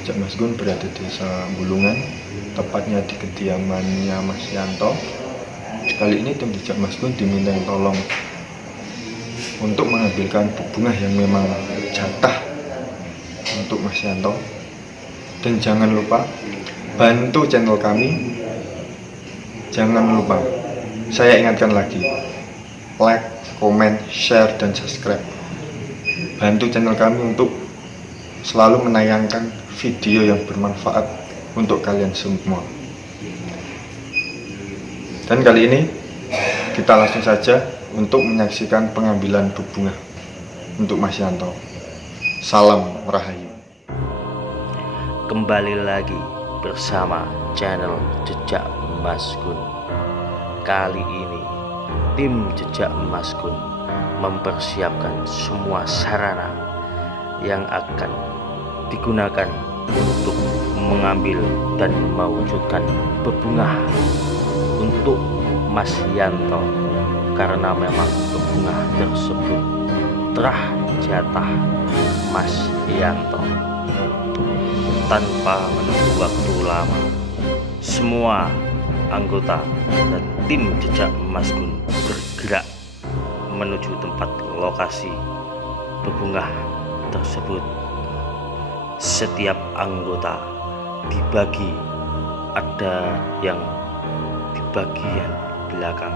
Jejak Mas Gun berada di desa Bulungan, tepatnya di kediamannya Mas Yanto. Kali ini tim Jejak Mas Gun diminta tolong untuk mengambilkan bubungah yang memang jatah untuk Mas Yanto. Dan jangan lupa bantu channel kami. Jangan lupa, saya ingatkan lagi, like, komen, share, dan subscribe. Bantu channel kami untuk selalu menayangkan video yang bermanfaat untuk kalian semua. Dan kali ini kita langsung saja untuk menyaksikan pengambilan bubungah untuk Mas Yanto. Salam Rahayu. Kembali lagi bersama channel Jejak Mas Gun. Kali ini tim Jejak Mas Gun mempersiapkan semua sarana yang akan digunakan untuk mengambil dan mewujudkan bebungah untuk Mas Yanto, karena memang bebungah tersebut telah jatah Mas Yanto. Tanpa menunggu waktu lama, semua anggota dan tim Jejak Mas Gun bergerak menuju tempat lokasi bebungah tersebut. Setiap anggota dibagi, ada yang di bagian belakang,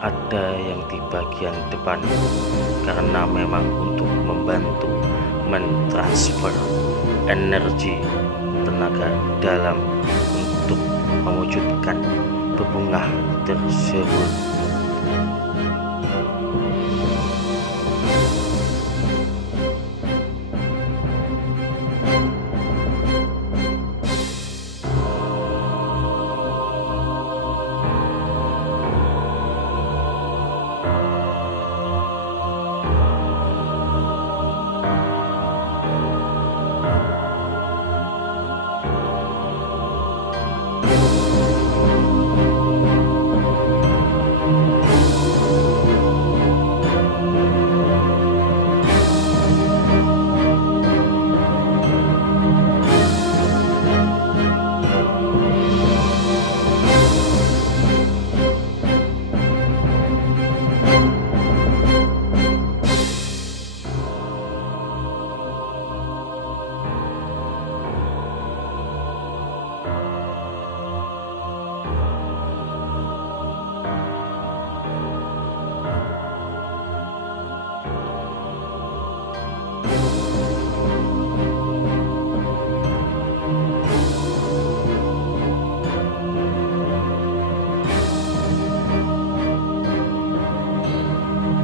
ada yang di bagian depan, karena memang untuk membantu mentransfer energi tenaga dalam untuk mewujudkan bebungah tersebut.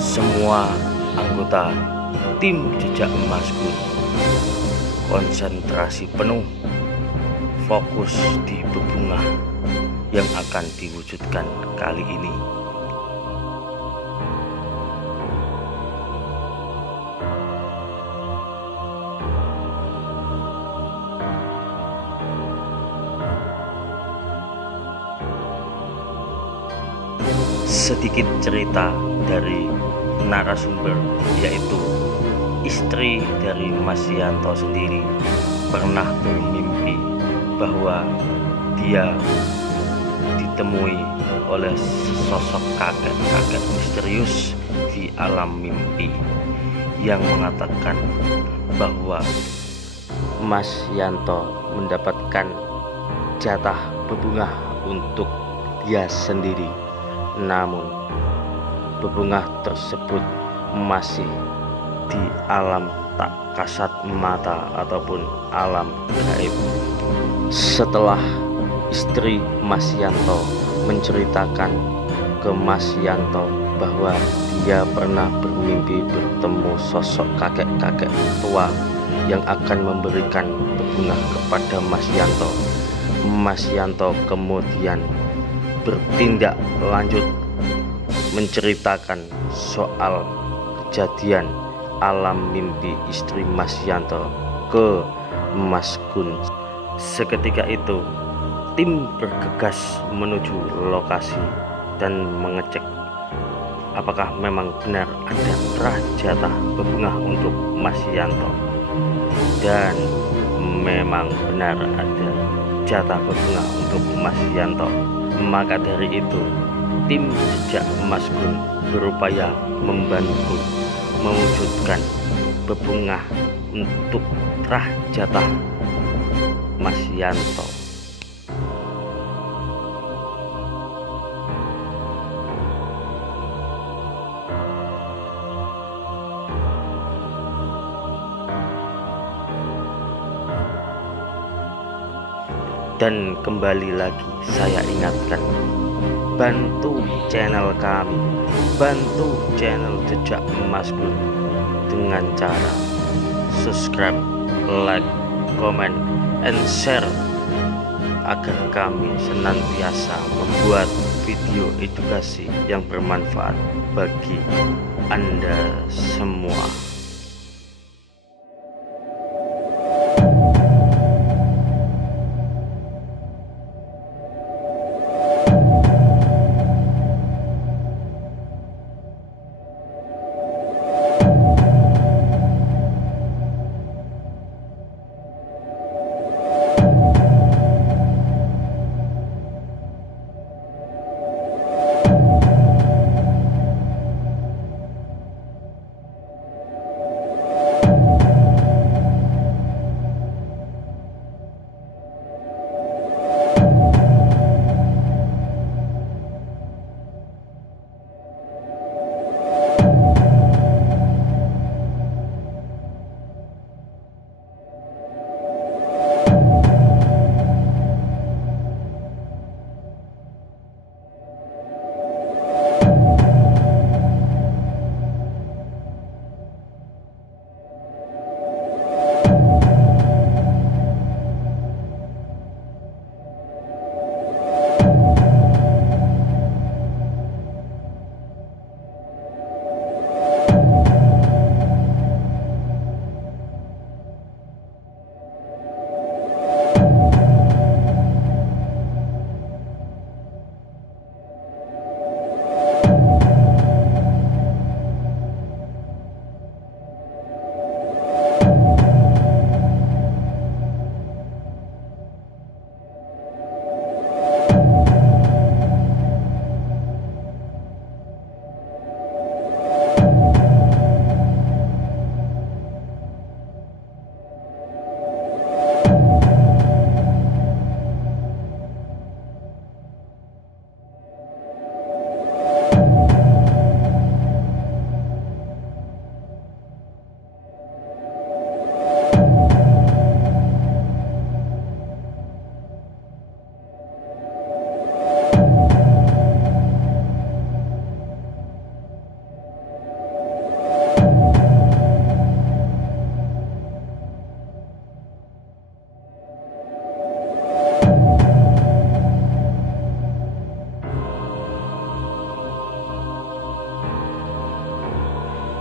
Semua anggota tim Jejak Mas Gun konsentrasi penuh, fokus di bebungah yang akan diwujudkan kali ini. Sedikit cerita dari narasumber, yaitu istri dari Mas Yanto sendiri pernah bermimpi bahwa dia ditemui oleh sosok kakek-kakek misterius di alam mimpi yang mengatakan bahwa Mas Yanto mendapatkan jatah bebungah untuk dia sendiri. Namun bebungah tersebut masih di alam tak kasat mata ataupun alam gaib. Setelah istri Mas Yanto menceritakan ke Mas Yanto bahwa dia pernah bermimpi bertemu sosok kakek-kakek tua yang akan memberikan bebungah kepada Mas Yanto, Mas Yanto kemudian bertindak lanjut menceritakan soal kejadian alam mimpi istri Mas Yanto ke Mas Gun. Seketika itu tim bergegas menuju lokasi dan mengecek apakah memang benar ada jatah bebungah untuk Mas Yanto. Dan memang benar ada jatah berbunga untuk Mas Yanto. Maka dari itu, tim Jejak Mas Gun berupaya membantu mewujudkan bebungah untuk terah jatah Mas Yanto. Dan kembali lagi saya ingatkan, bantu channel kami, bantu channel Jejak Mas Gun dengan cara subscribe, like, comment, and share agar kami senantiasa membuat video edukasi yang bermanfaat bagi Anda semua.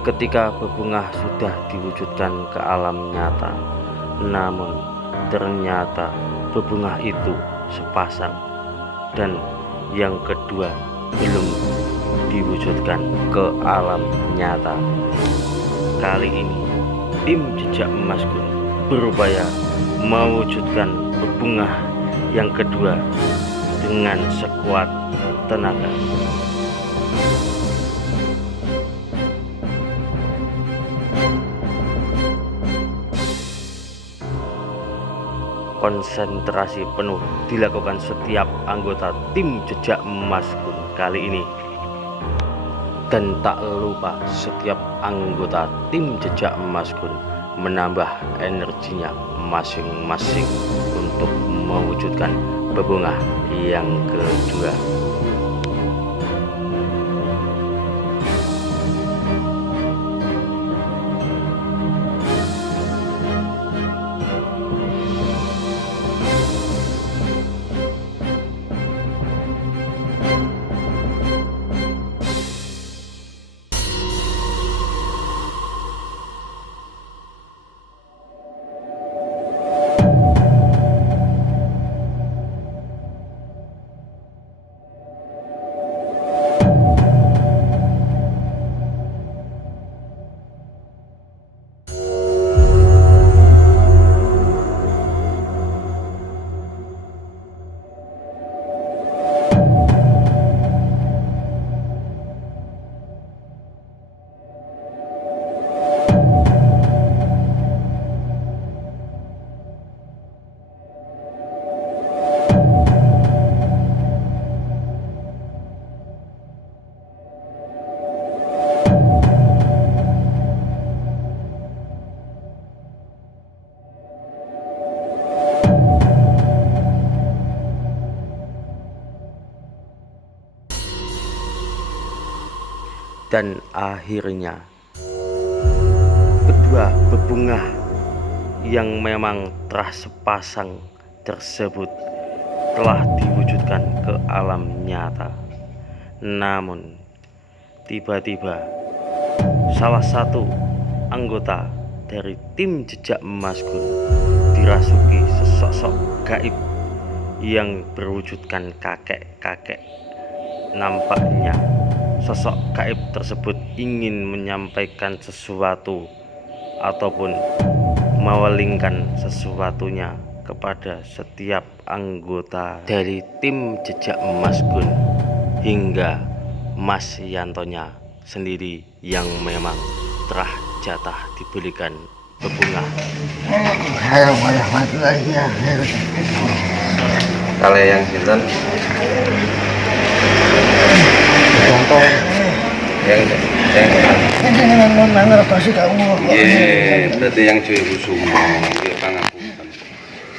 Ketika bebungah sudah diwujudkan ke alam nyata, namun ternyata bebungah itu sepasang dan yang kedua belum diwujudkan ke alam nyata. Kali ini tim Jejak Mas Gun berupaya mewujudkan bebungah yang kedua dengan sekuat tenaga. Konsentrasi penuh dilakukan setiap anggota tim Jejak Mas Gun kali ini, dan tak lupa setiap anggota tim Jejak Mas Gun menambah energinya masing-masing untuk mewujudkan bebungah yang kedua. Dan akhirnya kedua bebungah yang memang telah sepasang tersebut telah diwujudkan ke alam nyata. Namun tiba-tiba salah satu anggota dari tim Jejak Masgun dirasuki sesosok gaib yang berwujudkan kakek-kakek. Nampaknya sosok gaib tersebut ingin menyampaikan sesuatu ataupun mewelingkan sesuatunya kepada setiap anggota dari tim Jejak Masgun hingga Mas Yantonya sendiri yang memang telah jatah diberikan bebungah. Kalau yang sinten Contoh yang berarti yang Joyo Kusumo nggih pangapunten.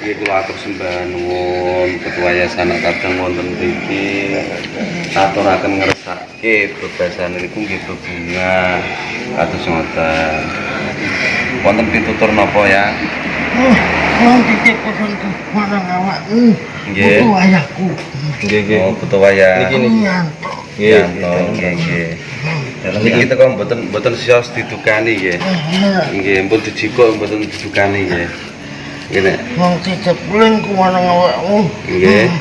Nggih kula atur sembah nuwun ketua yayasan kadang wonten mriki aturaken ngresake bebasan niku nggih bebungah kados ngoten. Wonten pitutur napa ya? Wong titip pesanku marang awakmu. Nggih. Butuh ayahku. nggih nggih. Oh, butuh wayah. Niki Yanto. Nggih, nggih, nggih. Niki kita kok mboten sios didukani nggih. Nggih, pun dijikuk mboten didukani nggih. Nggih, Nek. Wong titip lingku marang awakmu. Nggih.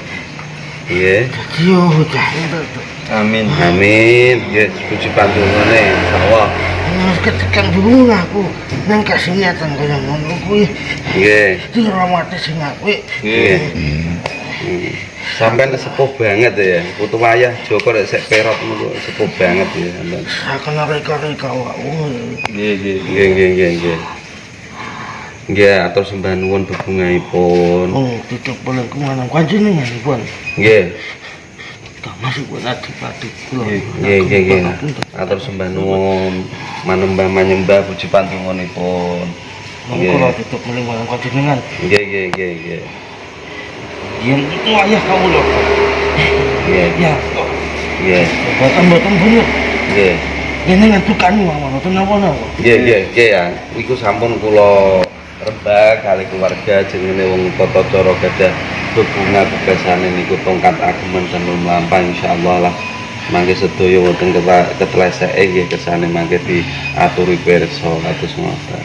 Nggih. Dadi yo jangan. Amin. Amin. Nggih, puji pantungane insyaallah. Wis ketekan dulu aku nang kasihatan kaya ngono kuwi. Nggih. Dirahmati sing apik. Nggih. Sampeyan sepuh banget ya. Putu wayah Joko nek sek perot niku sepuh banget ya sampeyan. Saken reka-reka awakmu. Nggih nggih. Nggih. Nggih, atur sembah nuwun bebungahipun. Oh, titip lingku marang panjenenganipun. Nggih. Masih buat adipati kula. Nggih. Atur sembah nuwun, manembah manyembah puji pantungunipun. Kula titip marang panjenengan. Nggih. Yen itu ayah kamu lho. Nggih. Ya, Nggih. boten bunut. Nggih. Ini ngantukane mawon wonten napa-napa. Nggih ya. Iku sampun kula rembag kali keluarga jenenge wong tata cara gadah bebungah begasane niku tongkat ageman dan mlampah insyaallah lah. Mangke sedaya wonten ketleseke nggih kersane mangke diaturi pirsa kados ngoten.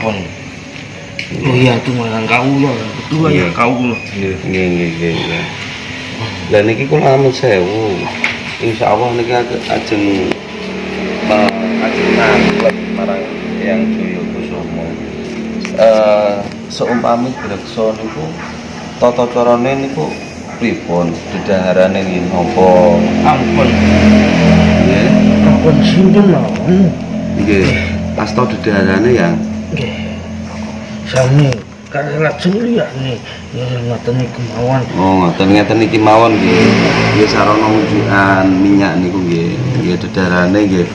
Pun. Oh iya itu marang kawula, kedua ya kawula. Nggih. Lah niki kula amun sewu. Insyaallah niki ajeng nanglet marang yang Joyo Kusumo. Seumpami greksa niku tata carane niku pripun? Dedaharane nggih napa? Ampun. Nggih. Ampun sinten mawon. Nggih. Asta dedaharane ya. Nggih. Sami karena lajeng liyane ya ngoten niku mawon. Oh, ngeten niki mawon nggih. Nggih sarana wujukan minyak niku nggih. Nggih dedaharane nggih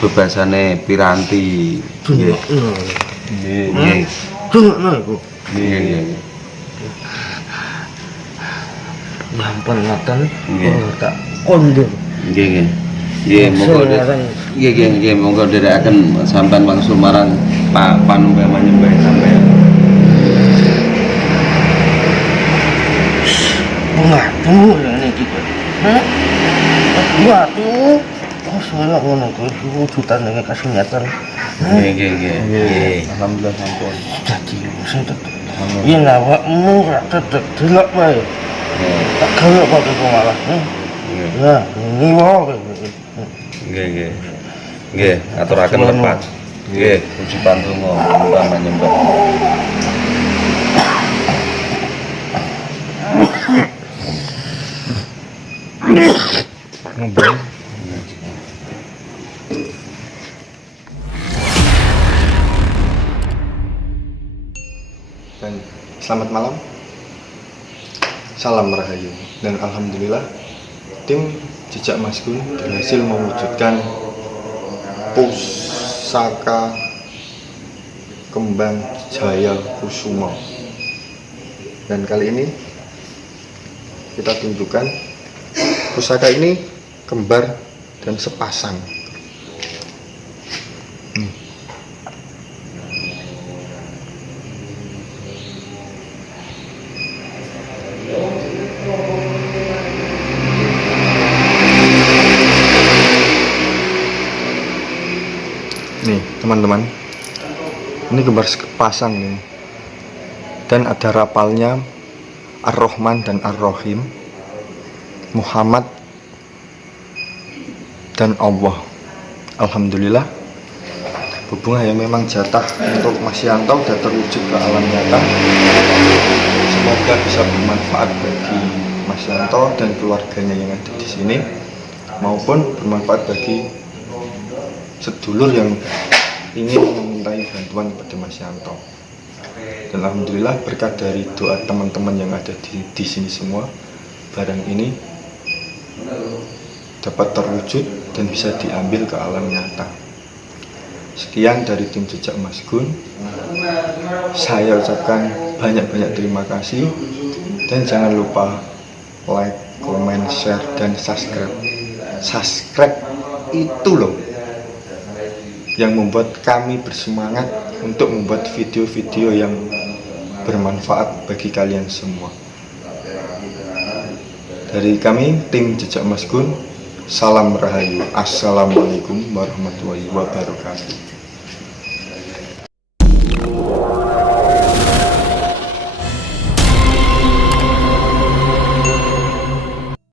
bebasane piranti. Nggih. Nggih. Dungokno iku. Nggih. Ampun ngoten. Nggih. Oh, tak kondur. Nggih. Nggih, monggo nderekaken sampean wangsul marang panembah manyembah sampean. Watu niki. Hah? Watu. Oh, salah ngono kuwi wujudan ning kasingatan. Nggih. Alhamdulillah sampun. Dadi sing tetep. Yen awakmu ra tetep delok wae. Tak gawe kok iku malah. Ya, ngiwo. Nggih, aturaken lepat. Nggih, puji pantungo manyembah. Ngobrol. Dan selamat malam. Salam Rahayu. Dan alhamdulillah tim Jejak Masgun berhasil mewujudkan pusaka kembang Jaya Kusumo. Dan kali ini kita tunjukkan pusaka ini kembar dan sepasang. Nih teman-teman, ini gambar sepasang nih, dan ada rapalnya Ar-Rahman dan Ar-Rahim, Muhammad dan Allah. Alhamdulillah, bebungah yang memang jatah untuk Mas Yanto sudah terwujud ke alam nyata. Semoga bisa bermanfaat bagi Mas Yanto dan keluarganya yang ada di sini, maupun bermanfaat bagi sedulur yang ingin memintai bantuan kepada Mas Yanto. Dan alhamdulillah, berkat dari doa teman-teman yang ada di sini semua, barang ini dapat terwujud dan bisa diambil ke alam nyata. Sekian dari tim Jejak Mas Gun. Saya ucapkan banyak-banyak terima kasih, dan jangan lupa like, comment, share, dan subscribe. Subscribe itu loh yang membuat kami bersemangat untuk membuat video-video yang bermanfaat bagi kalian semua. Dari kami, tim Jejak Mas Gun, salam rahayu. Assalamualaikum warahmatullahi wabarakatuh.